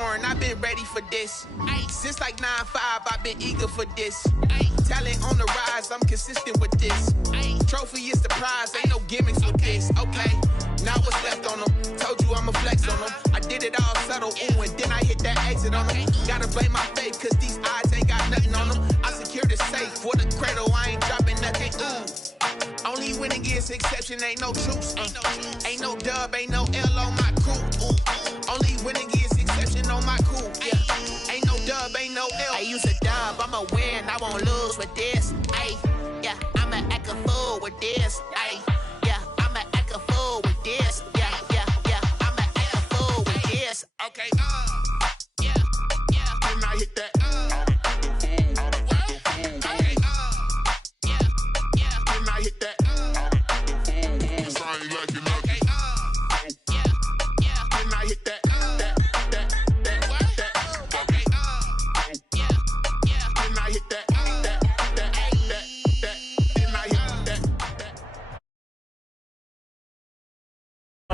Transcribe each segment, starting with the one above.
born, I've been ready for this. Since like 9-5, I've been eager for this. Talent on the rise, I'm consistent with this. Trophy is the prize, ain't no gimmicks with this. Okay, now what's left on them? Told you I'ma flex on them. I did it all subtle, ooh, and then I hit that exit on them. Gotta blame my faith, cause these odds ain't got nothing on them. I secure the safe for the cradle, I ain't dropping nothing, ooh. Only winning is exception, ain't no truce. Ain't no dub, ain't no L on my crew. Ooh. Only winning is exception on my crew, yeah. Ain't no dub, ain't no L. I use a dub, I'ma win, I won't lose with this. Ay, yeah, I'ma act a fool with this. Ay, yeah, I'ma act a fool with this. Yeah, yeah, yeah, I'ma act a fool with this. Okay, yeah, yeah. Then I hit that.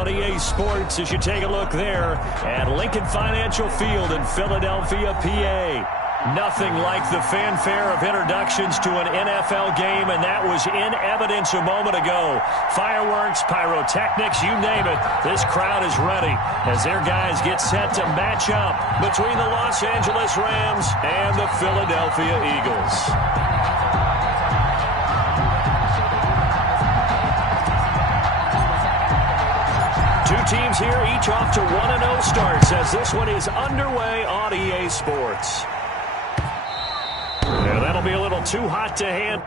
EA Sports as you take a look there at Lincoln Financial Field in Philadelphia, PA. Nothing like the fanfare of introductions to an NFL game, and that was in evidence a moment ago. Fireworks, pyrotechnics, you name it. This crowd is ready as their guys get set to match up between the Los Angeles Rams and the Philadelphia Eagles. Two teams here, each off to 1-0 starts as this one is underway on EA Sports. Yeah, that'll be a little too hot to handle.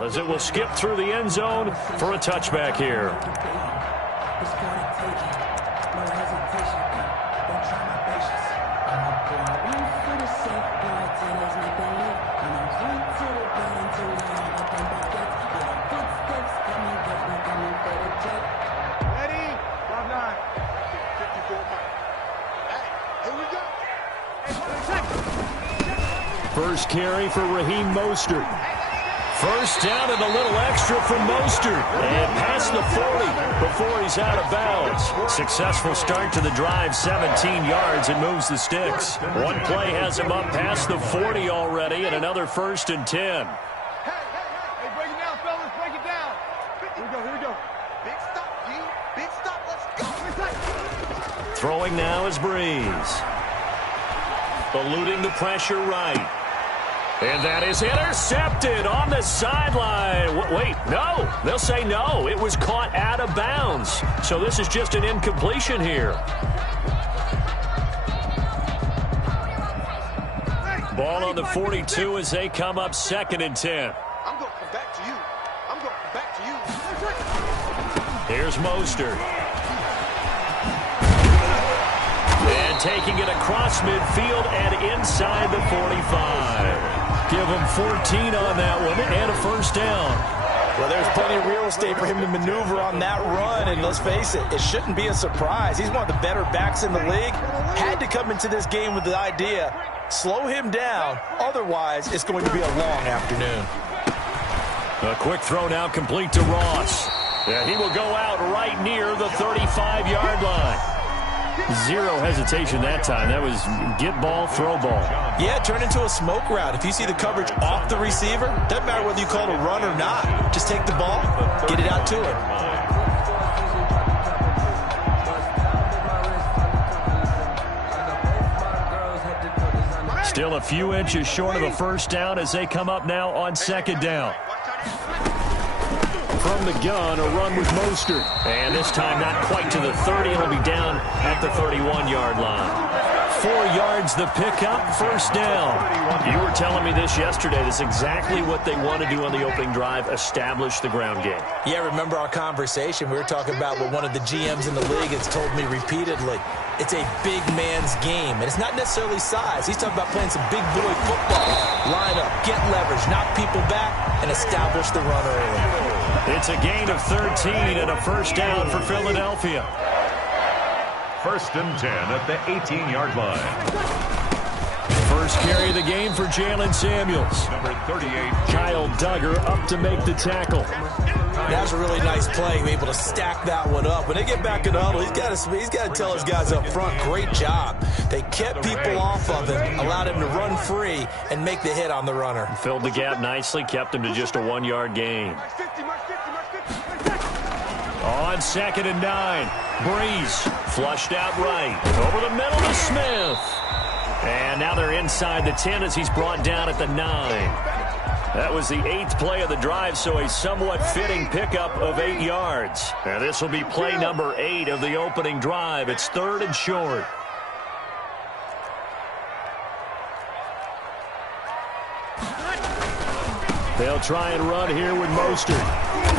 As it will skip through the end zone for a touchback here. Ready? 5-9. 54 miles. Hey, here we go. First carry for Raheem Mostert. First down and a little extra from Mostert. And past the 40 before he's out of bounds. Successful start to the drive, 17 yards, and moves the sticks. One play has him up past the 40 already, and another 1st and 10. Hey, break it down, fellas. Break it down. Here we go. Big stop, G. Big stop. Let's go. Throwing now is Breeze. Eluding the pressure right. And that is intercepted on the sideline. Wait, no. They'll say no. It was caught out of bounds. So this is just an incompletion here. Ball on the 42 as they come up 2nd and 10. I'm going to come back to you. I'm going to come back to you. Here's Mostert. And taking it across midfield and inside the 45. Give him 14 on that one and a 1st down. Well, there's plenty of real estate for him to maneuver on that run, and let's face it, it shouldn't be a surprise. He's one of the better backs in the league. Had to come into this game with the idea, slow him down, otherwise it's going to be a long afternoon. A quick throw now complete to Ross. Yeah, he will go out right near the 35-yard line. Zero hesitation that time. That was get ball, throw ball. Yeah, turn into a smoke route. If you see the coverage off the receiver, doesn't matter whether you call it a run or not. Just take the ball, get it out to him. Still a few inches short of a 1st down as they come up now on 2nd down. from the gun, a run with Mostert. And this time not quite to the 30. It'll be down at the 31-yard line. 4 yards the pickup, first down. You were telling me this yesterday. This is exactly what they want to do on the opening drive, establish the ground game. Yeah, remember our conversation? We were talking about what one of the GMs in the league has told me repeatedly. It's a big man's game, and it's not necessarily size. He's talking about playing some big boy football. Line up, get leverage, knock people back, and establish the run early. It's a gain of 13 and a first down for Philadelphia. 1st and 10 at the 18-yard line. First carry of the game for Jalen Samuels. Number 38. Kyle Duggar up to make the tackle. That's a really nice play. He's able to stack that one up. When they get back in the huddle, he's got to tell his guys up front, great job. They kept people off of him, allowed him to run free, and make the hit on the runner. Filled the gap nicely, kept him to just a 1-yard gain. On 2nd and 9, Breeze flushed out right. Over the middle to Smith. And now they're inside the 10 as he's brought down at the 9. That was the 8th play of the drive, so a somewhat fitting pickup of 8 yards. And this will be play number 8 of the opening drive. It's 3rd and short. They'll try and run here with Mostert.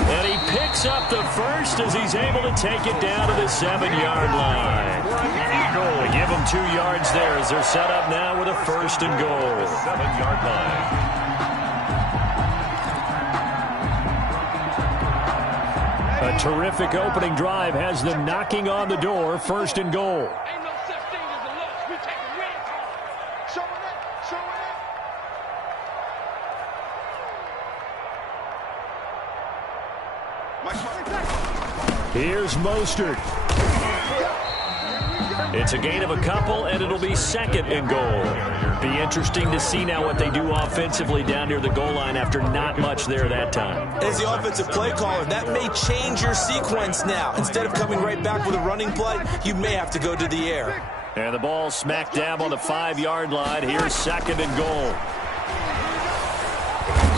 And he picks up the first as he's able to take it down to the 7-yard line. They give him 2 yards there as they're set up now with a 1st and goal. 7-yard line. A terrific opening drive has them knocking on the door, 1st and goal. Ain't no such thing as a loss. We take a win home. Showing it, showing it. Here's Mostert. It's a gain of a couple, and it'll be 2nd and goal. Be interesting to see now what they do offensively down near the goal line after not much there that time. As the offensive play caller, that may change your sequence now. Instead of coming right back with a running play, you may have to go to the air. And the ball smack dab on the 5-yard line. Here's 2nd and goal.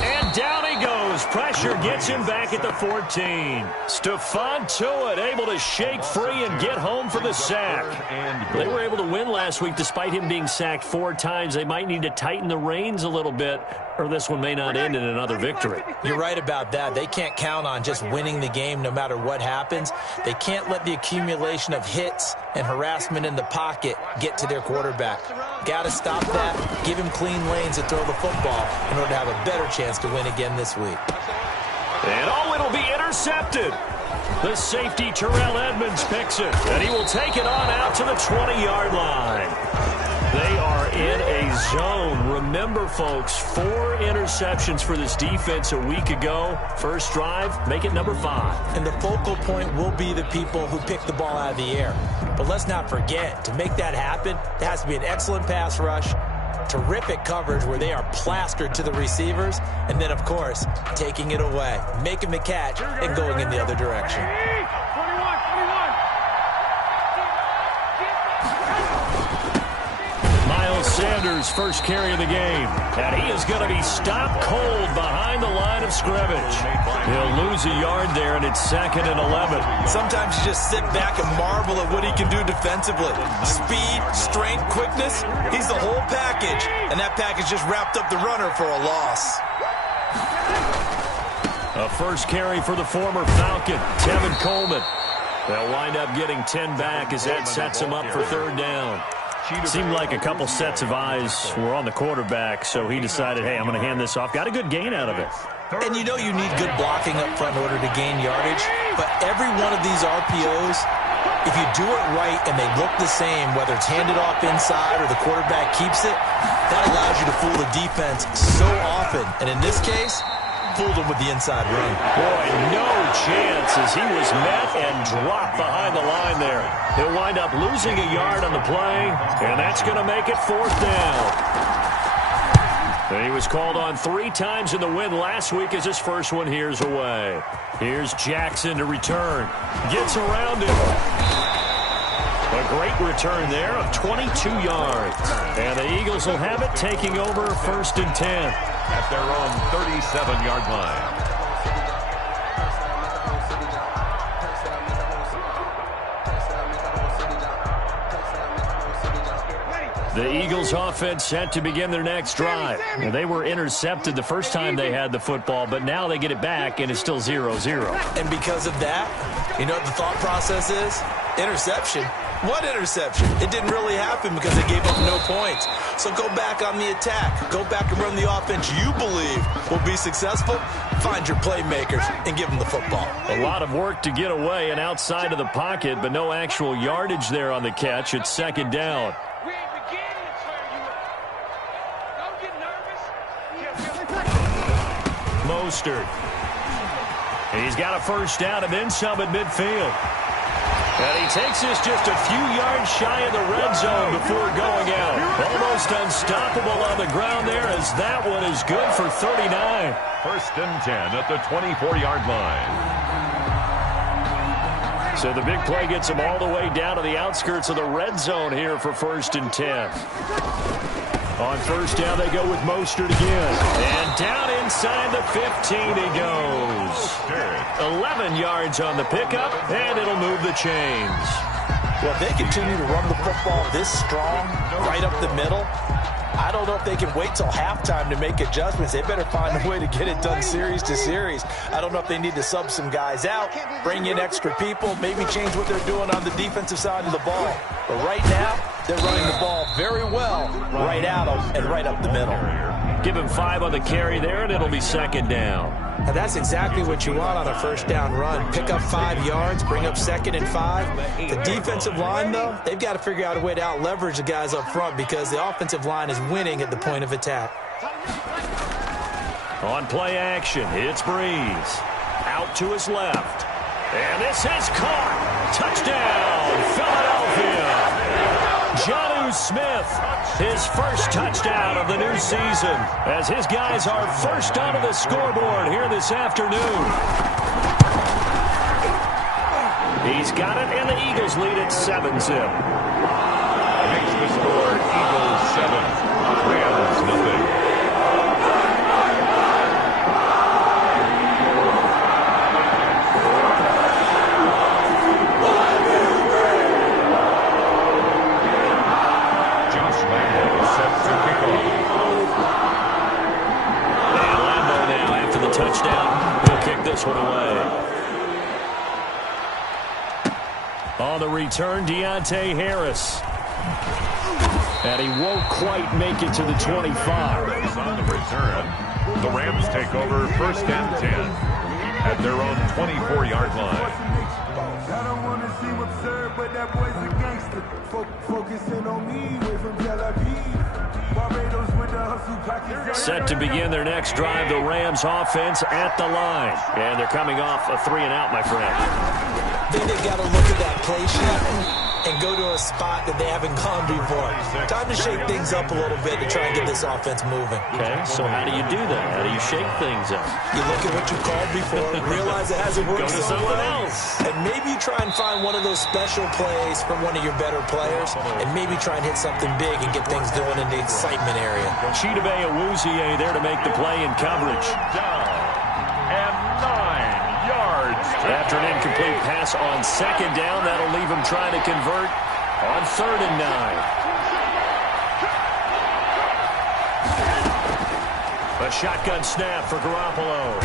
And down he goes. Pressure gets him back at the 14. Stephon Tuitt able to shake free and get home for the sack. They were able to win last week despite him being sacked 4 times. They might need to tighten the reins a little bit, or this one may not end in another victory. You're right about that. They can't count on just winning the game no matter what happens. They can't let the accumulation of hits and harassment in the pocket get to their quarterback. Got to stop that, give him clean lanes to throw the football in order to have a better chance to win again this week. And it'll be intercepted. The safety, Terrell Edmonds, picks it, and he will take it on out to the 20-yard line. They are in a zone. Remember, folks, 4 interceptions for this defense a week ago. First drive, make it number 5. And the focal point will be the people who pick the ball out of the air. But let's not forget, to make that happen, there has to be an excellent pass rush, terrific coverage where they are plastered to the receivers, and then, of course, taking it away, making the catch, and going in the other direction. Sanders' first carry of the game, and he is going to be stopped cold behind the line of scrimmage. He'll lose a yard there, and it's 2nd and 11. Sometimes you just sit back and marvel at what he can do defensively. Speed, strength, quickness, he's the whole package, and that package just wrapped up the runner for a loss. A first carry for the former Falcon, Tevin Coleman. They'll wind up getting 10 back as that sets him up for 3rd down. Seemed like a couple sets of eyes were on the quarterback, so he decided, hey, I'm going to hand this off. Got a good gain out of it. And you know you need good blocking up front in order to gain yardage, but every one of these RPOs, if you do it right and they look the same, whether it's handed off inside or the quarterback keeps it, that allows you to fool the defense so often. And in this case, fooled him with the inside run. Boy, no chance as he was met and dropped behind the line there. He'll wind up losing a yard on the play, and that's going to make it 4th down. And he was called on 3 times in the win last week as his first one here's away. Here's Jackson to return. Gets around him. A great return there of 22 yards. And the Eagles will have it, taking over 1st and 10. At their own 37-yard line. The Eagles offense set to begin their next drive. Now, they were intercepted the first time they had the football, but now they get it back, and it's still 0-0. And because of that, you know what the thought process is? Interception. What interception? It didn't really happen because they gave up no points. So go back on the attack. Go back and run the offense you believe will be successful. Find your playmakers and give them the football. A lot of work to get away and outside of the pocket, but no actual yardage there on the catch. It's second down. Mostert. He's got a first down and then some at midfield. And he takes this just a few yards shy of the red zone before going out. Almost unstoppable on the ground there as that one is good for 39. First and 10 at the 24-yard line. So the big play gets him all the way down to the outskirts of the red zone here for first and 10. On first down, they go with Mostert again. And down inside the 15 he goes. 11 yards on the pickup, and it'll move the chains. Well, if they continue to run the football this strong, right up the middle, I don't know if they can wait till halftime to make adjustments. They better find a way to get it done series to series. I don't know if they need to sub some guys out, bring in extra people, maybe change what they're doing on the defensive side of the ball. But right now, they're running the ball very well right out of and right up the middle. Give him 5 on the carry there, and it'll be second down. Now that's exactly what you want on a first down run. Pick up 5 yards, bring up second and 5. The defensive line, though, they've got to figure out a way to out-leverage the guys up front because the offensive line is winning at the point of attack. On play action, it's Breeze. Out to his left. And this is caught. Touchdown, Philadelphia. Jonnu Smith, his first touchdown of the new season, as his guys are first onto the scoreboard here this afternoon. He's got it, and the Eagles lead at 7-zip. Makes the score Eagles 7, Rams nothing. Touchdown. He'll kick this one away. On the return, Deontay Harris. And he won't quite make it to the 25. On the return, the Rams take over first and 10 at their own 24-yard line. I don't want to seem absurd, but that boy's a gangster. Focusing on me, away from Tel Aviv. Barbados with the hustle pockets. Set to begin their next drive, the Rams offense at the line. And they're coming off a 3-and-out, my friend. I think they've got to look at that play sheet and go to a spot that they haven't gone before. Time to shake things up a little bit to try and get this offense moving. Okay, so how do you do that? How do you shake things up? You look at what you called before, realize it hasn't worked Go to so someone well, else. and maybe you try and find one of those special plays from one of your better players, and maybe try and hit something big and get things going in the excitement area. Chidobe Awuzie there to make the play in coverage. Down and 9 yards. After an incomplete pass on second down, that'll leave him trying to convert on 3rd and 9. A shotgun snap for Garoppolo.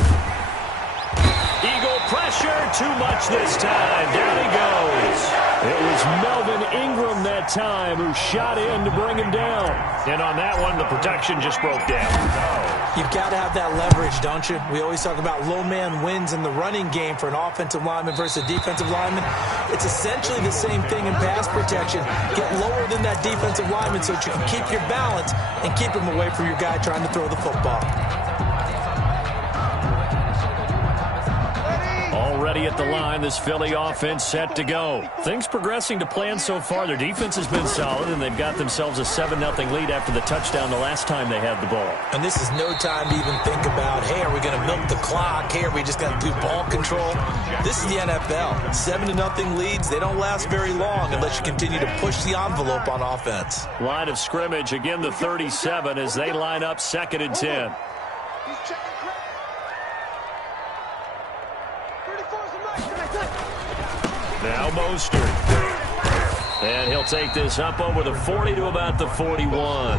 Eagle pressure, too much this time. Down he goes. It was Melvin Ingram that time who shot in to bring him down. And on that one, the protection just broke down. You've got to have that leverage, don't you? We always talk about low man wins in the running game for an offensive lineman versus a defensive lineman. It's essentially the same thing in pass protection. Get lower than that defensive lineman so that you can keep your balance and keep him away from your guy trying to throw the football. Already at the line, this Philly offense set to go. Things progressing to plan so far. Their defense has been solid, and they've got themselves a 7-0 lead after the touchdown the last time they had the ball. And this is no time to even think about, hey, are we going to milk the clock? Hey, are we just going to do ball control? This is the NFL. 7-0 leads, they don't last very long unless you continue to push the envelope on offense. Line of scrimmage, again the 37 as they line up 2nd and 10. Now Mostert. And he'll take this up over the 40 to about the 41.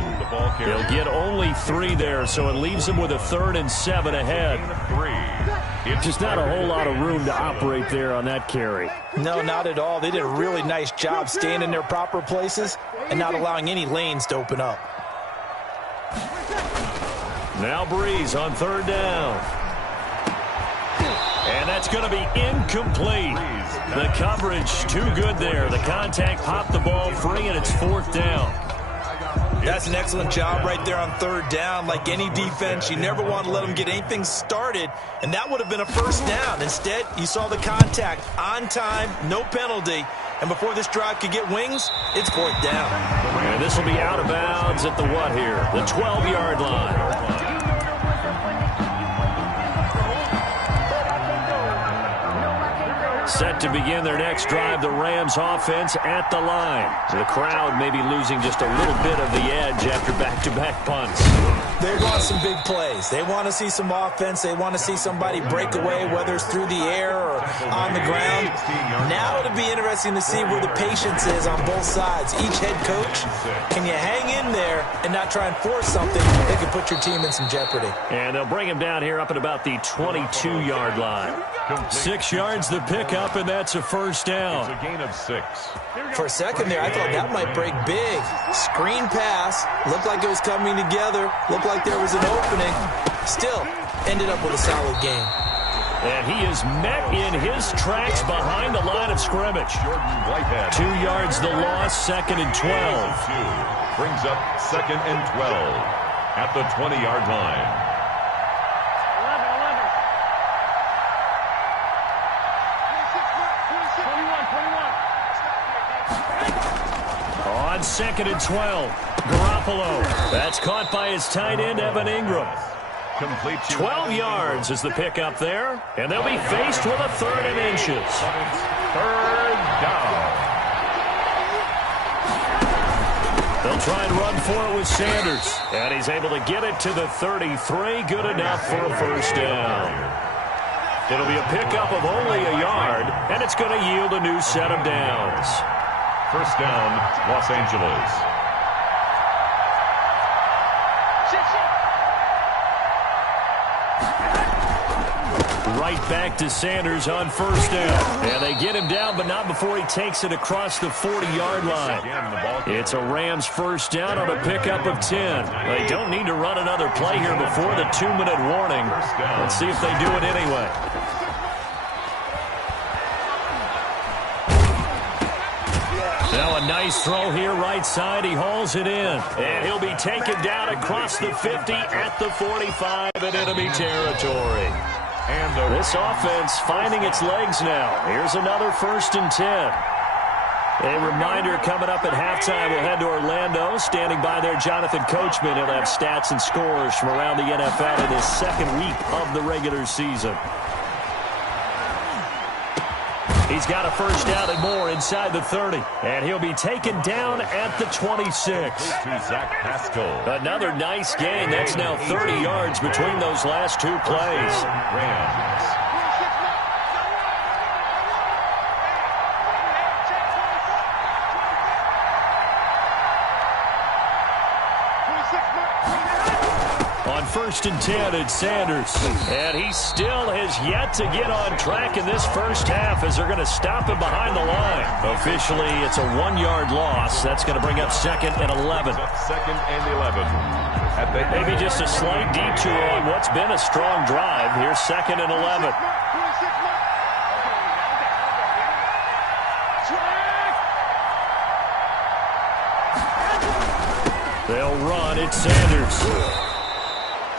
He'll get only 3 there, so it leaves him with a 3rd and 7 ahead. Just not a whole lot of room to operate there on that carry. No, not at all. They did a really nice job staying in their proper places and not allowing any lanes to open up. Now Breeze on 3rd down. And that's going to be incomplete. The coverage too good there. The contact popped the ball free, and it's 4th down. That's an excellent job right there on 3rd down. Like any defense, you never want to let them get anything started, and that would have been a 1st down. Instead, you saw the contact on time, no penalty, and before this drive could get wings, it's 4th down. And this will be out of bounds at the what here? The 12-yard line. Set to begin their next drive, the Rams offense at the line. The crowd may be losing just a little bit of the edge after back-to-back punts. They want some big plays. They want to see some offense. They want to see somebody break away, whether it's through the air or on the ground. Now it'll be interesting to see where the patience is on both sides. Each head coach, can you hang in there and not try and force something that could put your team in some jeopardy? And they'll bring him down here up at about the 22-yard line. 6 yards the pickup, and that's a 1st down. It's a gain of 6. For a second there, I thought that might break big. Screen pass. Looked like it was coming together. Looked like there was an opening. Still, ended up with a solid game. And he is met in his tracks behind the line of scrimmage. 2 yards the loss, 2nd and 12. Brings up 2nd and 12 at the 20-yard line. On 2nd and 12, Garoppolo. That's caught by his tight end, Evan Ingram. 12 yards is the pickup there, and they'll be faced with a 3rd and inches. 3rd down. They'll try and run for it with Sanders, and he's able to get it to the 33. Good enough for a 1st down. It'll be a pickup of only a yard, and it's going to yield a new set of downs. 1st down, Los Angeles. Right back to Sanders on 1st down. And they get him down, but not before he takes it across the 40-yard line. It's a Rams 1st down on a pickup of 10. They don't need to run another play here before the 2-minute warning. Let's see if they do it anyway. Now a nice throw here right side. He hauls it in. And he'll be taken down across the 50 at the 45 in enemy territory. And this offense finding its legs now. Here's another 1st and 10. A reminder coming up at halftime, we'll head to Orlando. Standing by there, Jonathan Coachman. He'll have stats and scores from around the NFL in his 2nd week of the regular season. He's got a 1st down and more inside the 30. And he'll be taken down at the 26. Zach Pascal. Another nice gain. That's now 30 yards between those last 2 plays. Rams. On 1st and 10, it's Sanders. And he still has yet to get on track in this 1st half as they're going to stop him behind the line. Officially, it's a 1-yard loss. That's going to bring up 2nd and 11. 2nd and 11. Maybe just a slight detour on what's been a strong drive. Here's 2nd and 11. They'll run. It's Sanders.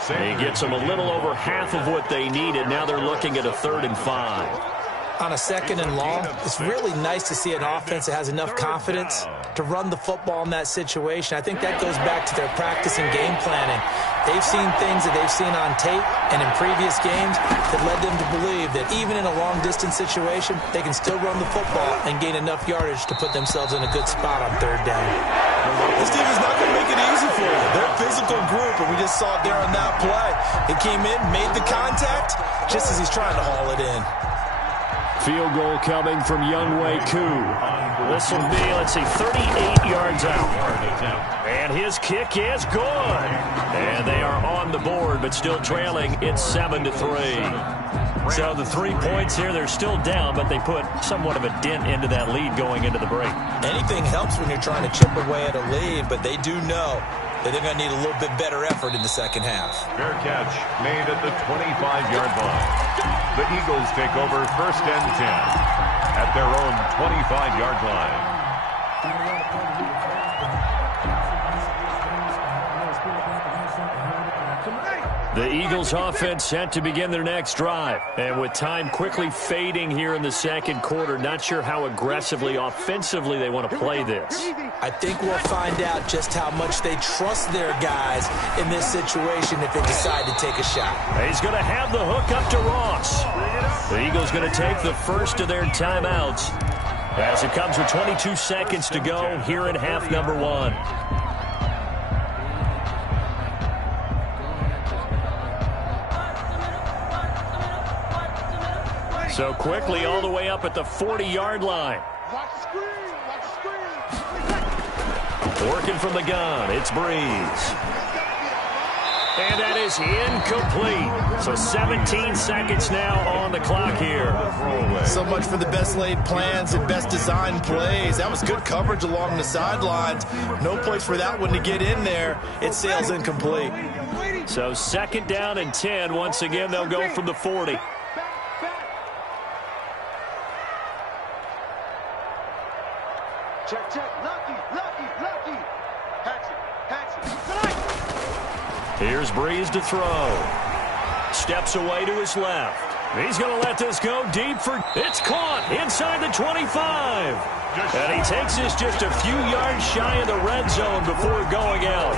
He gets them a little over half of what they needed. Now they're looking at a 3rd and 5. On a 2nd and long, it's really nice to see an offense that has enough confidence to run the football in that situation. I think that goes back to their practice and game planning. They've seen things that they've seen on tape and in previous games that led them to believe that even in a long-distance situation, they can still run the football and gain enough yardage to put themselves in a good spot on 3rd down. This team is not going to make it easy for you. They're a physical group, and we just saw it there on that play. He came in, made the contact, just as he's trying to haul it in. Field goal coming from Younghoe Koo. This will be, let's see, 38 yards out. And his kick is good. And they are on the board, but still trailing. It's 7-3. So the 3 points here, they're still down, but they put somewhat of a dent into that lead going into the break. Anything helps when you're trying to chip away at a lead, but they do know that they're going to need a little bit better effort in the second half. Fair catch made at the 25-yard line. The Eagles take over 1st and 10 at their own 25-yard line. The Eagles offense set to begin their next drive. And with time quickly fading here in the second quarter, not sure how aggressively, offensively they want to play this. I think we'll find out just how much they trust their guys in this situation if they decide to take a shot. He's going to have the hook up to Ross. The Eagles going to take the first of their timeouts as it comes with 22 seconds to go here in half number 1. So quickly all the way up at the 40-yard line. Working from the gun, it's Breeze. And that is incomplete. So 17 seconds now on the clock here. So much for the best laid plans and best designed plays. That was good coverage along the sidelines. No place for that one to get in there. It sails incomplete. So 2nd down and 10. Once again, they'll go from the 40. Check, check. Lucky. Hatch it. Here's Breeze to throw. Steps away to his left. He's going to let this go deep for... It's caught inside the 25. And he takes this just a few yards shy of the red zone before going out.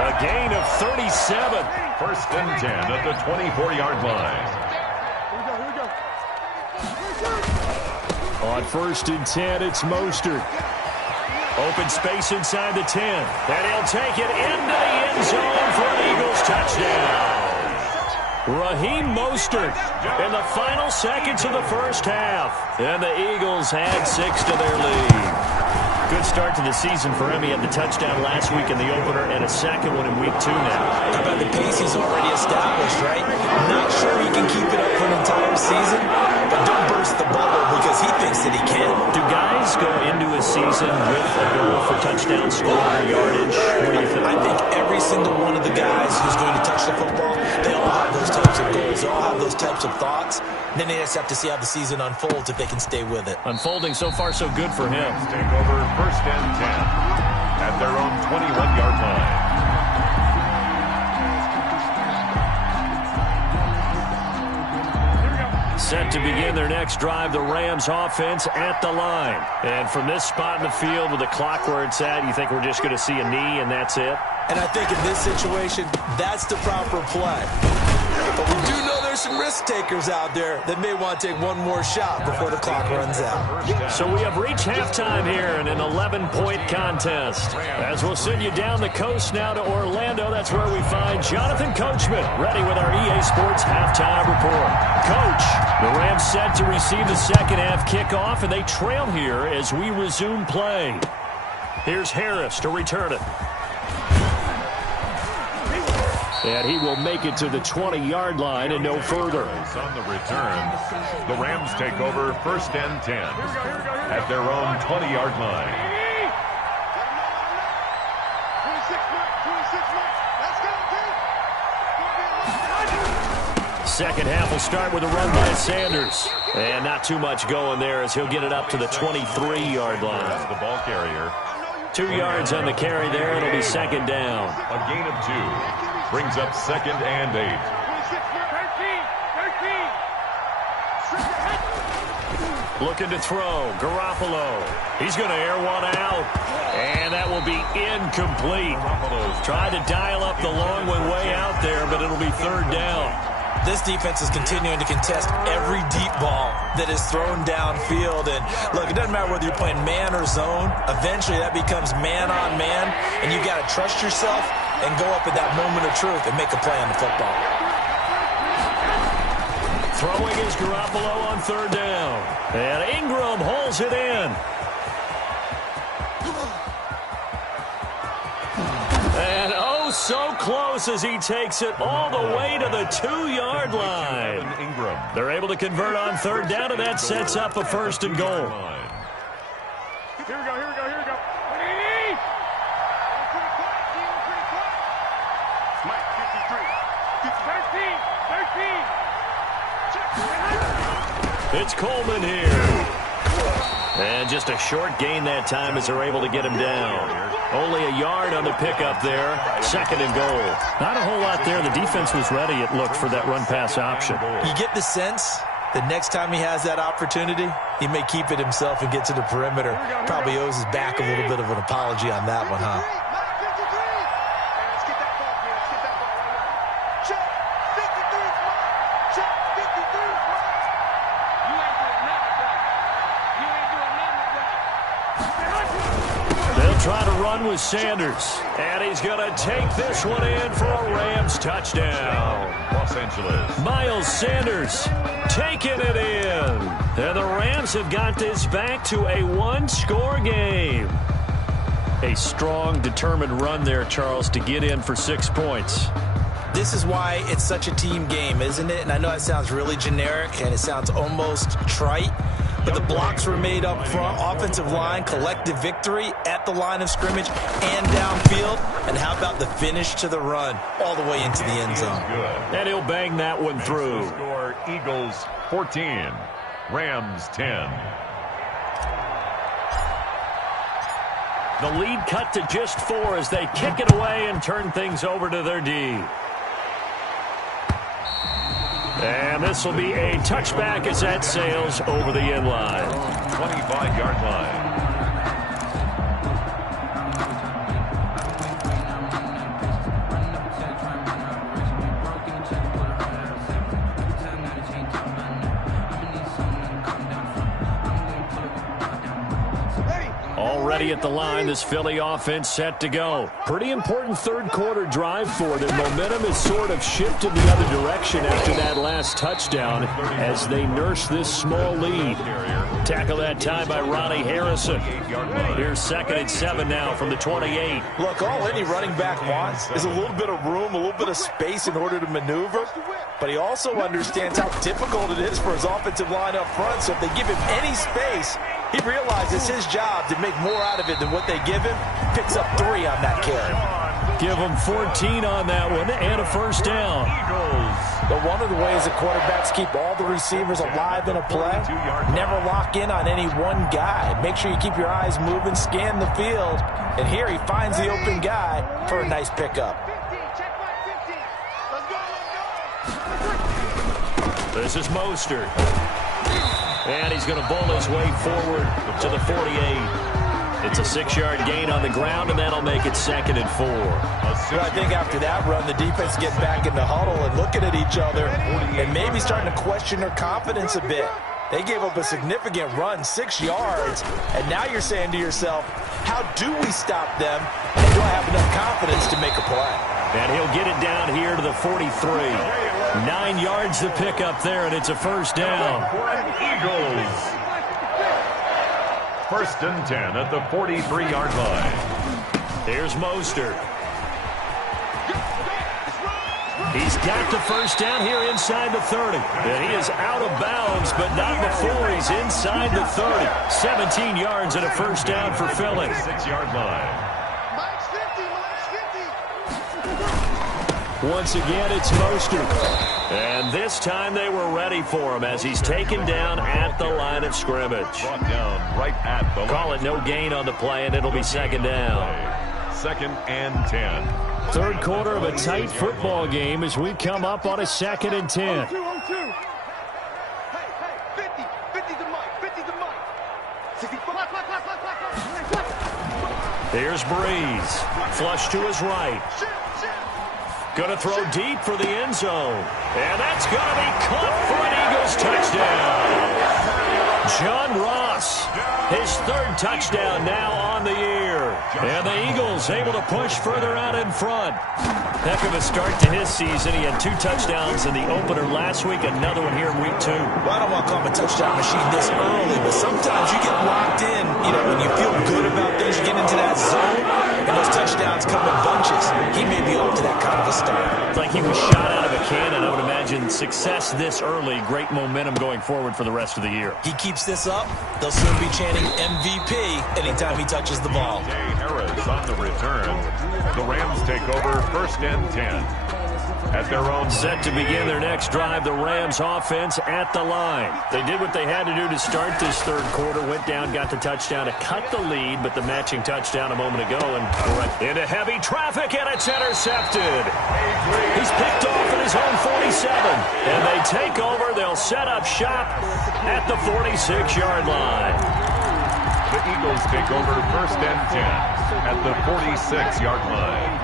A gain of 37. 1st and 10 at the 24-yard line. On 1st and 10, it's Mostert. Open space inside the 10. And he'll take it into the end zone for an Eagles touchdown. Raheem Mostert in the final seconds of the first half. And the Eagles add 6 to their lead. Good start to the season for him. He had the touchdown last week in the opener and a second one in week 2 now. How about the pace he's already established, right? Not sure he can keep it up for an entire season, but don't burst the bubble because he thinks that he can. Do guys go into a season with a goal for touchdown score or yardage? What do you think? I think every single one of the guys who's going to touch the football, they all have those types of goals. They all have those types of thoughts. Then they just have to see how the season unfolds if they can stay with it. Unfolding so far so good for him. Take over 1st and 10 at their own 21-yard line. Set to begin their next drive, the Rams offense at the line. And from this spot in the field with the clock where it's at, you think we're just going to see a knee and that's it? And I think in this situation, that's the proper play. But we do know there's some risk takers out there that may want to take one more shot before the clock runs out. So we have reached halftime here in an 11-point contest. As we'll send you down the coast now to Orlando, that's where we find Jonathan Coachman ready with our EA Sports halftime report. Coach, the Rams set to receive the second half kickoff, and they trail here as we resume play. Here's Harris to return it. And he will make it to the 20-yard line and no further. On the return, the Rams take over 1st and 10 at their own 20-yard line. 26 Second half will start with a run by Sanders. And not too much going there as he'll get it up to the 23-yard line. The ball carrier. 2 yards on the carry there. It'll be 2nd down. A gain of 2. Brings up 2nd and 8. Looking to throw. Garoppolo. He's going to air one out. And that will be incomplete. Tried to dial up the long one way out there, but it'll be 3rd down. This defense is continuing to contest every deep ball that is thrown downfield. And, look, it doesn't matter whether you're playing man or zone. Eventually, that becomes man-on-man, and you've got to trust yourself and go up at that moment of truth and make a play on the football. Throwing is Garoppolo on third down. And Ingram holds it in. And oh, so close as he takes it all the way to the 2-yard line. Ingram. They're able to convert on third down, and that sets up a first and goal. Here we go. Mike, 53. 13. It's Coleman here. And just a short gain that time as they're able to get him down. Only a yard on the pickup there. Second and goal. Not a whole lot there. The defense was ready, it looked, for that run-pass option. You get the sense that next time he has that opportunity, he may keep it himself and get to the perimeter. Probably owes his back a little bit of an apology on that one, huh? Try to run with Sanders. And he's going to take this one in for a Rams touchdown. Los Angeles. Miles Sanders taking it in. And the Rams have got this back to a one-score game. A strong, determined run there, Charles, to get in for 6 points. This is why it's such a team game, isn't it? And I know it sounds really generic and it sounds almost trite, but the blocks were made up front, offensive line, collective victory at the line of scrimmage and downfield. And how about the finish to the run all the way into the end zone? And he'll bang that one through. Score Eagles 14, Rams 10. The lead cut to just 4 as they kick it away and turn things over to their D. And this will be a touchback as that sails over the end line. 25-yard line. Already at the line, this Philly offense set to go. Pretty important third-quarter drive for them. Momentum has sort of shifted the other direction after that last touchdown as they nurse this small lead. Tackle that time by Ronnie Harrison. Here's 2nd and 7 now from the 28. Look, all any running back wants is a little bit of room, a little bit of space in order to maneuver. But he also understands how difficult it is for his offensive line up front. So if they give him any space, he realizes his job to make more out of it than what they give him. Picks up 3 on that carry. Give him 14 on that one and a first down. But one of the ways that quarterbacks keep all the receivers alive in a play, never lock in on any one guy. Make sure you keep your eyes moving, scan the field. And here he finds the open guy for a nice pickup. This is Mostert. And he's going to bowl his way forward to the 48. It's a 6-yard gain on the ground, and that'll make it 2nd and 4. Well, I think after that run, the defense gets back in the huddle and looking at each other and maybe starting to question their confidence a bit. They gave up a significant run, 6 yards, and now you're saying to yourself, how do we stop them, and do I have enough confidence to make a play? And he'll get it down here to the 43. 9 yards to pick up there, and it's a first down. Eagles. 1st and 10 at the 43-yard line. Here's Mostert. He's got the first down here inside the 30. And he is out of bounds, but not before he's inside the 30. 17 yards and a first down for Philly. 6-yard line. Once again, it's Mostert. And this time they were ready for him as he's taken down at the line of scrimmage. Brought down right at the Call it no gain on the play, and it'll be 2nd down. 2nd and 10. Third quarter of a tight football game as we come up on a 2nd and 10. Here's Breeze. Flush to his right. Going to throw deep for the end zone. And that's going to be caught for an Eagles touchdown. John Ross, his 3rd touchdown now on the year. And the Eagles able to push further out in front. Heck of a start to his season. He had 2 touchdowns in the opener last week, another one here in week 2. Well, I don't want to call him a touchdown machine this early, but sometimes you get locked in, when you feel good about things, you get into that zone, and those touchdowns come in bunches. He may be off to that kind of a start. It's like he was shot out of a cannon. I would imagine success this early, great momentum going forward for the rest of the year. He keeps this up, they'll soon be chanting MVP anytime he touches the ball. Harris on the return. The Rams take over 1st and 10. At their own. Set to begin their next drive, the Rams offense at the line. They did what they had to do to start this third quarter. Went down, got the touchdown to cut the lead, but the matching touchdown a moment ago. And into heavy traffic, and it's intercepted. He's picked off at his own 47. And they take over. They'll set up shop at the 46-yard line. The Eagles take over 1st and 10 at the 46-yard line.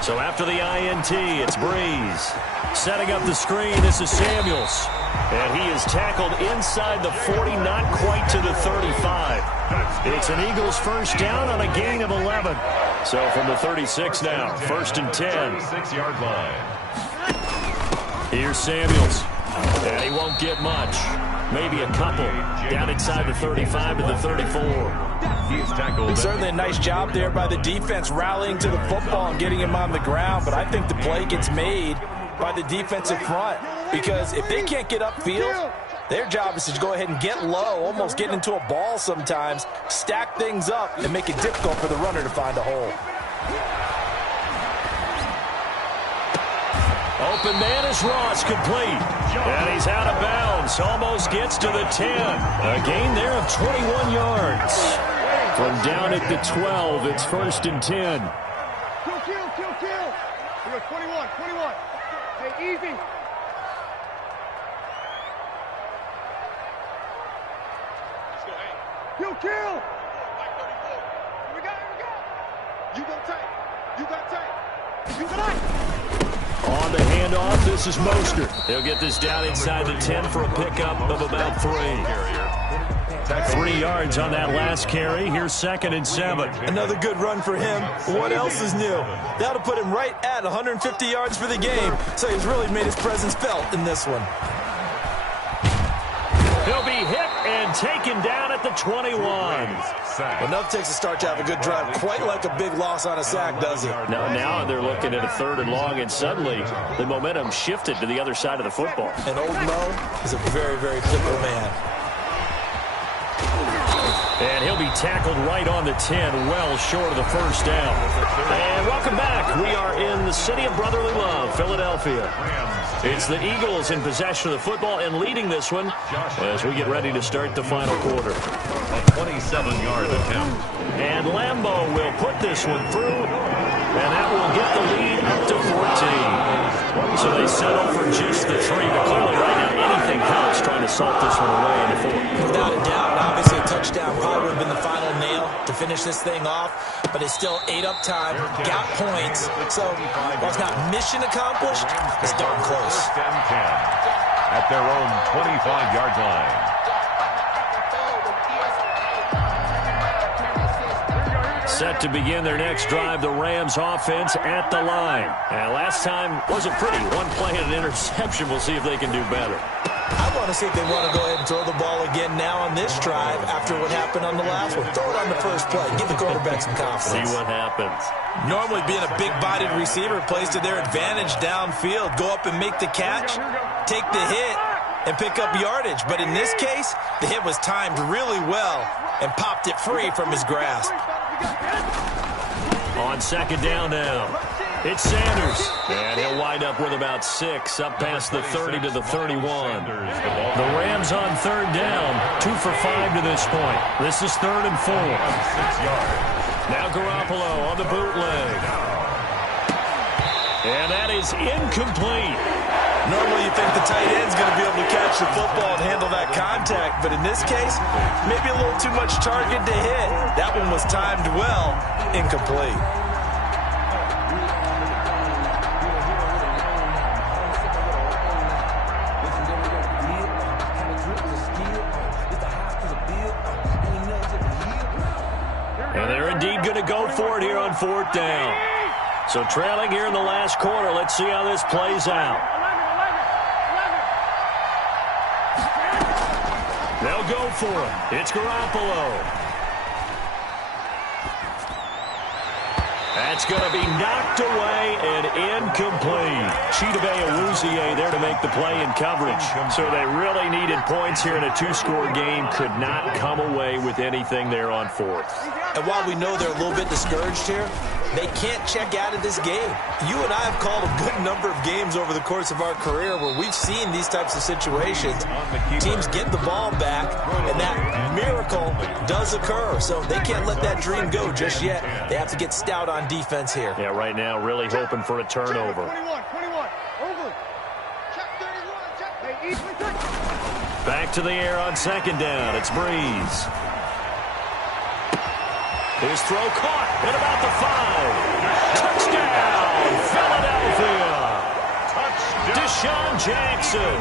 So after the INT, it's Breeze. Setting up the screen, this is Samuels. And he is tackled inside the 40, not quite to the 35. It's an Eagles first down on a gain of 11. So from the 36 now, 1st and 10. 36-yard line. Here's Samuels. And he won't get much. Maybe a couple. Down inside the 35 to the 34. He's tackled. It's certainly a nice job there by the defense rallying to the football and getting him on the ground, but I think the play gets made by the defensive front because if they can't get upfield, their job is to go ahead and get low, almost get into a ball sometimes, stack things up, and make it difficult for the runner to find a hole. Open man is Ross, complete. And he's out of bounds. Almost gets to the 10. A gain there of 21 yards. From down at the 12, it's 1st and 10. Kill. We're 21. Hey, easy. Kill. Here we go. You got tight. On the handoff, this is Mostert. He'll get this down inside the 10 for a pickup of about 3. 3 yards on that last carry. Here's 2nd and 7. Another good run for him. What else is new? That'll put him right at 150 yards for the game. So he's really made his presence felt in this one. He'll be hit and taken down at the 21. Well, nothing takes a start to have a good drive quite like a big loss on a sack, does it? Now they're looking at a 3rd and long, and suddenly the momentum shifted to the other side of the football. And old Mo is a very, very fickle man. And he'll be tackled right on the 10, well short of the first down. And welcome back. We are in the city of brotherly love, Philadelphia. It's the Eagles in possession of the football and leading this one as we get ready to start the final quarter. A 27-yard attempt. And Lambeau will put this one through, and that will get the lead up to 14. So they settle for just the 3, but clearly right now anything helps trying to salt this one away in the 4th. Without a doubt, obviously a touchdown probably would have been the final nail to finish this thing off, but it's still ate up time, got points, so while it's not mission accomplished, it's darn close. 1st and 10 at their own 25-yard line. Set to begin their next drive, the Rams offense at the line. And last time wasn't pretty. One play and an interception. We'll see if they can do better. I want to see if they want to go ahead and throw the ball again now on this drive after what happened on the last one. Throw it on the first play. Give the quarterback some confidence. See what happens. Normally being a big-bodied receiver plays to their advantage downfield. Go up and make the catch, take the hit, and pick up yardage. But in this case, the hit was timed really well and popped it free from his grasp. On 2nd down now, it's Sanders. And he'll wind up with about 6 up past the 30 to the 31. The Rams on 3rd down, 2 for 5 to this point. This is 3rd and 4. 6 yards. Now Garoppolo on the bootleg. And that is incomplete. Normally you think the tight end's going to be able to catch the football and handle that contact, but in this case, maybe a little too much target to hit. That one was timed well, incomplete. And they're indeed going to go for it here on 4th down. So trailing here in the last quarter. Let's see how this plays out. They'll go for it. It's Garoppolo. That's going to be knocked away and incomplete. Chidobe Awuzie there to make the play in coverage. So they really needed points here in a 2-score game. Could not come away with anything there on 4th. And while we know they're a little bit discouraged here, they can't check out of this game. You and I have called a good number of games over the course of our career where we've seen these types of situations. Teams get the ball back, and that miracle does occur. So they can't let that dream go just yet. They have to get stout on defense here. Yeah, right now really hoping for a turnover. 21. Over. Check 31. Back to the air on 2nd down. It's Breeze. His throw caught at about the 5. Touchdown, Philadelphia. Deshaun Jackson,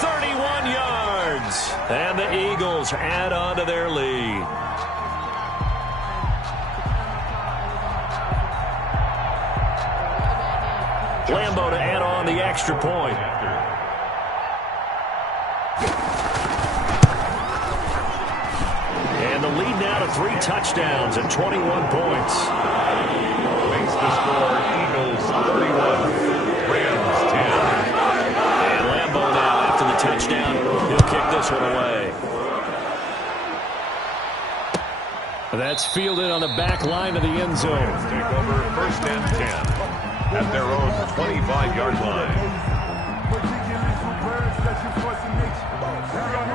31 yards. And the Eagles add on to their lead. Lambeau to add on the extra point. And the lead now to 3 touchdowns and 21 points. Makes the score Eagles 31, Rams 10. And Lambeau now after the touchdown. He'll kick this one away. That's fielded on the back line of the end zone. Take over 1st and 10 at their own 25-yard line.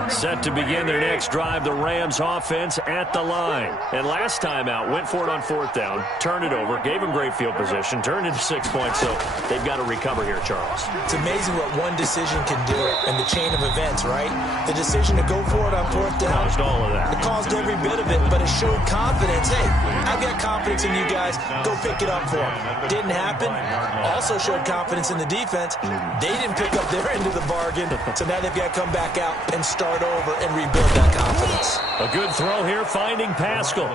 Set to begin their next drive, the Rams offense at the line. And last time out, went for it on 4th down, turned it over, gave them great field position, turned into 6 points, so they've got to recover here, Charles. It's amazing what one decision can do in the chain of events, right? The decision to go for it on 4th down. Caused all of that. It caused every bit of it, but it showed confidence. Hey, I've got confidence in you guys. Go pick it up for them. Didn't happen. Also showed confidence in the defense. They didn't pick up their end of the bargain, so now they've got to come back out and start over and rebuild that confidence. A good throw here, finding Pascal.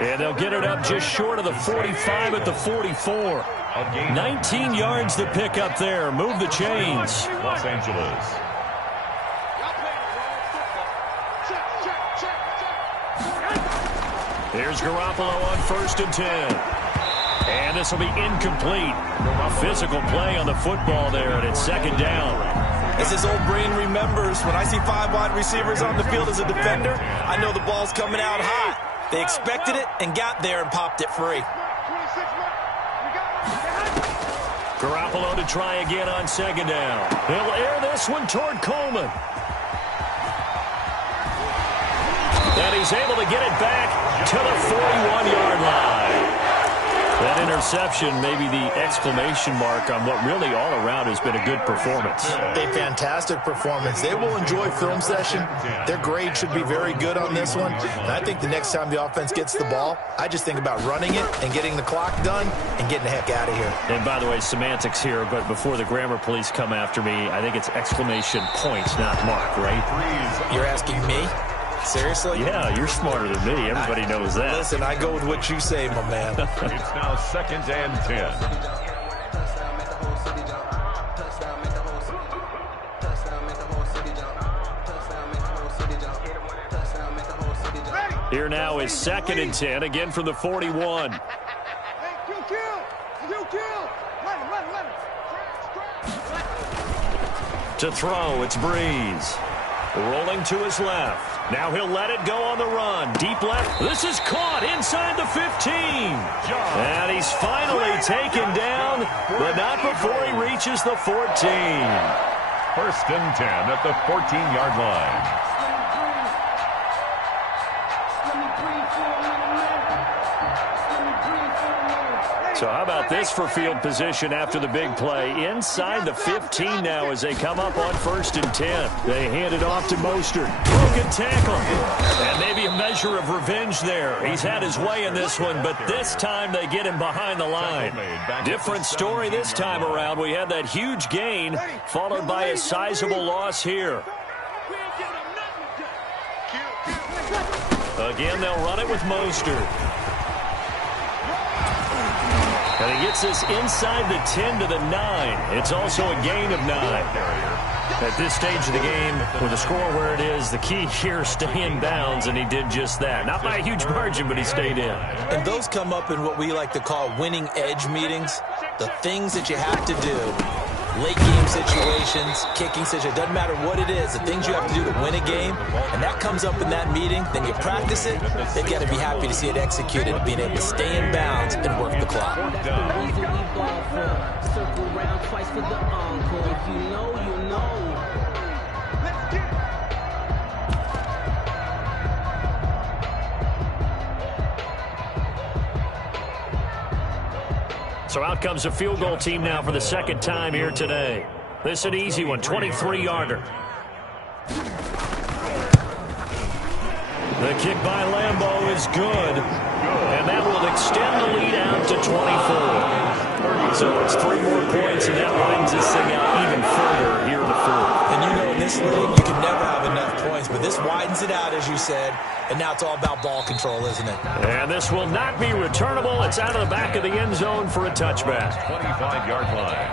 And they'll get it up just short of the 45 at the 44. 19 yards to pick up there. Move the chains. Los Angeles. Here's Garoppolo on 1st and 10. And this will be incomplete. A physical play on the football there, and it's 2nd down. As his old brain remembers, when I see 5 wide receivers on the field as a defender, I know the ball's coming out hot. They expected it and got there and popped it free. Garoppolo to try again on 2nd down. He'll air this one toward Coleman. And he's able to get it back to the 41-yard line. That interception, maybe the exclamation mark on what really all around has been a good performance. A fantastic performance. They will enjoy film session. Their grade should be very good on this one. And I think the next time the offense gets the ball, I just think about running it and getting the clock done and getting the heck out of here. And by the way, semantics here, but before the grammar police come after me, I think it's exclamation points, not mark, right? You're asking me? Seriously? Yeah, you're smarter than me. Everybody knows that. Listen, I go with what you say, my man. It's now 2nd and 10. Here now is 2nd and 10, again from the 41. Hey, kill. Let him. To throw, it's Breeze. Rolling to his left. Now he'll let it go on the run. Deep left. This is caught inside the 15. And he's finally taken down, but not before he reaches the 14. 1st and 10 at the 14-yard line. So how about this for field position after the big play? Inside the 15 now as they come up on 1st and 10. They hand it off to Mostert. Broken tackle. And maybe a measure of revenge there. He's had his way in this one, but this time they get him behind the line. Different story this time around. We had that huge gain followed by a sizable loss here. Again, they'll run it with Mostert. And he gets this inside the 10 to the 9. It's also a gain of 9. At this stage of the game, with the score where it is, the key here, stay in bounds, and he did just that. Not by a huge margin, but he stayed in. And those come up in what we like to call winning edge meetings. The things that you have to do. Late game situations, kicking situations, doesn't matter what it is, the things you have to do to win a game, and that comes up in that meeting, then you practice it, they've got to be happy to see it executed, being able to stay in bounds and work the clock. So out comes a field goal team now for the second time here today. This is an easy one, 23-yarder. The kick by Lambeau is good, and that will extend the lead out to 24. So it's 3 more points, and that widens this thing out even further here in the fourth. And you know in this league, you can never have enough points, but this widens it out, as you said, and now it's all about ball control, isn't it? And this will not be returnable. It's out of the back of the end zone for a touchback. 25-yard line.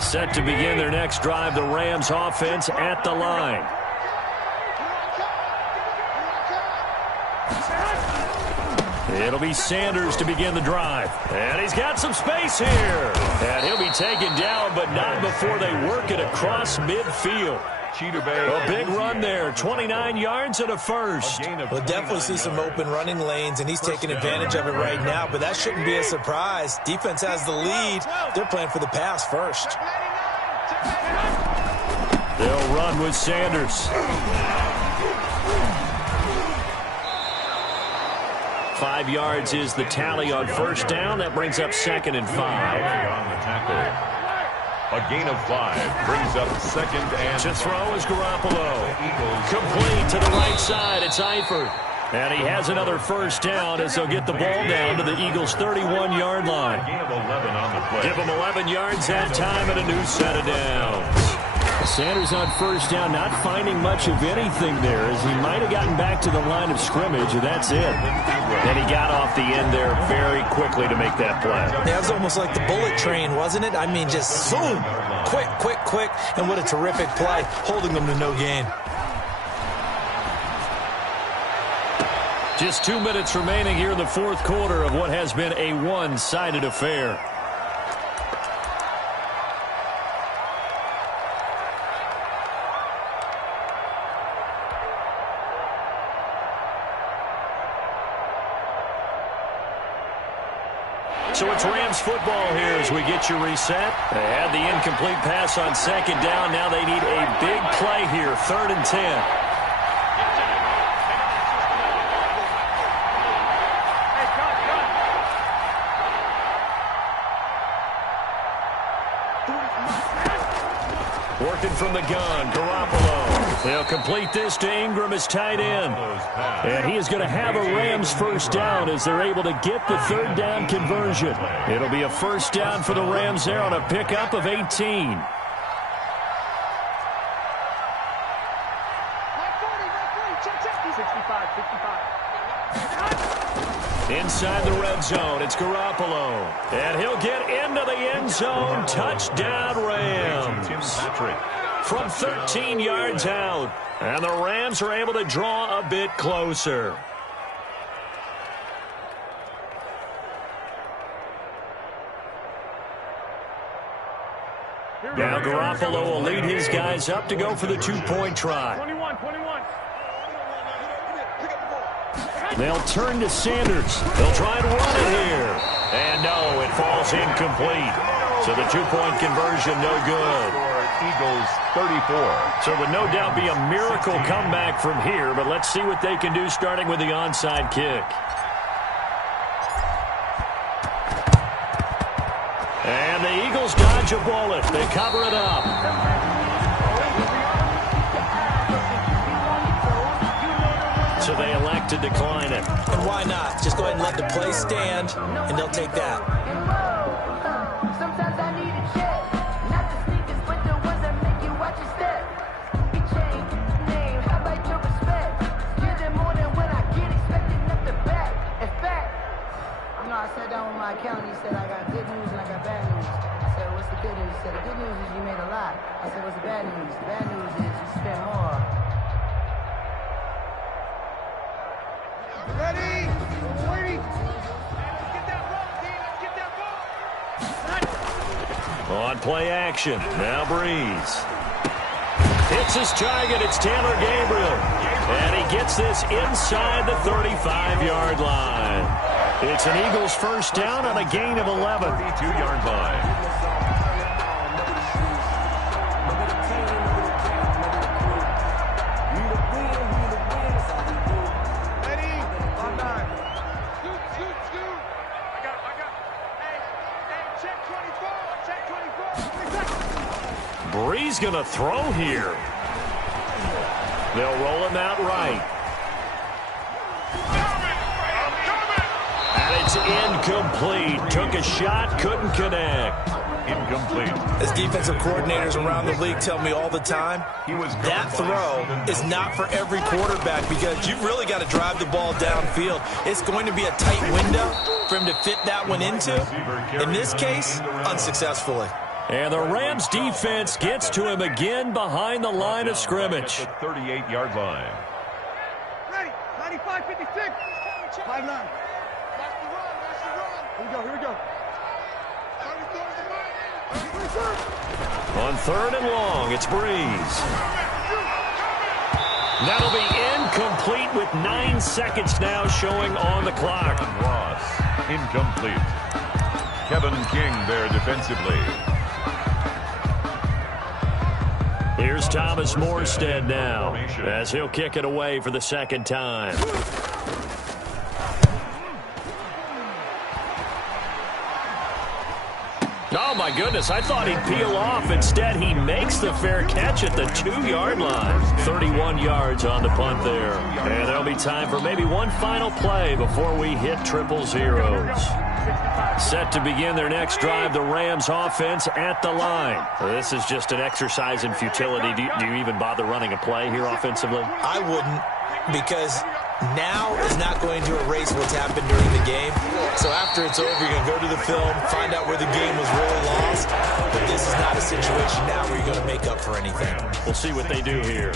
Set to begin their next drive, the Rams offense at the line. It'll be Sanders to begin the drive. And he's got some space here. And he'll be taken down, but not before they work it across midfield. A big run there, 29 yards and a first. We'll definitely see some open running lanes, and he's taking advantage of it right now, but that shouldn't be a surprise. Defense has the lead. They're playing for the pass first. They'll run with Sanders. 5 yards is the tally on first down. That brings up 2nd and 5. On the tackle. A gain of 5 brings up 2nd and to throw is Garoppolo. Complete to the right side. It's Eifert. And he has another first down as they'll get the ball down to the Eagles' 31-yard line. Gain of 11 on the play. Give them 11 yards that time and a new set of downs. Sanders on first down, not finding much of anything there, as he might have gotten back to the line of scrimmage, and that's it. And he got off the end there very quickly to make that play. That was almost like the bullet train, wasn't it? I mean, just zoom, quick, quick, quick, and what a terrific play, holding them to no gain. Just 2 minutes remaining here in the fourth quarter of what has been a one-sided affair. So it's Rams football here as we get you reset. They had the incomplete pass on second down. Now they need a big play here, 3rd and 10. Working from the gun, Garoppolo. They'll complete this to Ingram as tight end. And he is going to have a Rams first down as they're able to get the 3rd down conversion. It'll be a first down for the Rams there on a pickup of 18. Inside the red zone, it's Garoppolo. And he'll get into the end zone. Touchdown, Rams. From 13 yards out. And the Rams are able to draw a bit closer. Now Garoppolo will lead his guys up to go for the 2-point try. 21. They'll turn to Sanders. They'll try and run it here. And no, it falls incomplete. So the 2-point conversion no good. Eagles 34. So it would no doubt be a miracle comeback from here, but let's see what they can do starting with the onside kick. And the Eagles dodge a bullet. They cover it up. So they elect to decline it. And why not? Just go ahead and let the play stand, and they'll take that. Sometimes I need a check, not the sneakers, but the ones that make you watch your step. You change name, how about your respect? I said, what's the bad news? The bad news is you spend more. Ready? Wait. Let's get that ball, team. Let's get that ball. On play action. Now Breeze. Hits his target. It's Taylor Gabriel. And he gets this inside the 35-yard line. It's an Eagles first down on a gain of 11. 32-yard line. Ready? On 9. Scoot. I got. Hey, check 24. Breeze going to throw here. They'll roll him out right. And it's incomplete. Took a shot, couldn't connect. Incomplete. As defensive coordinators around the league tell me all the time, that throw is not for every quarterback because you've really got to drive the ball downfield. It's going to be a tight window for him to fit that one into. In this case, unsuccessfully. And the Rams defense gets to him again behind the line of scrimmage. The 38-yard line. Ready? 95, 56. 5-9. That's the run. Here we go. 34 On 3rd and long, it's Breeze. That'll be incomplete with 9 seconds now showing on the clock. Ross, incomplete. Kevin King there defensively. Here's Thomas Morstead now as he'll kick it away for the second time. Oh, my goodness. I thought he'd peel off. Instead, he makes the fair catch at the 2-yard line. 31 yards on the punt there. And there'll be time for maybe one final play before we hit 000. Set to begin their next drive, the Rams offense at the line. This is just an exercise in futility. Do you even bother running a play here offensively? I wouldn't, because now is not going to erase what's happened during the game. So after it's over, you're going to go to the film, find out where the game was really lost. But this is not a situation now where you're going to make up for anything. We'll see what they do here.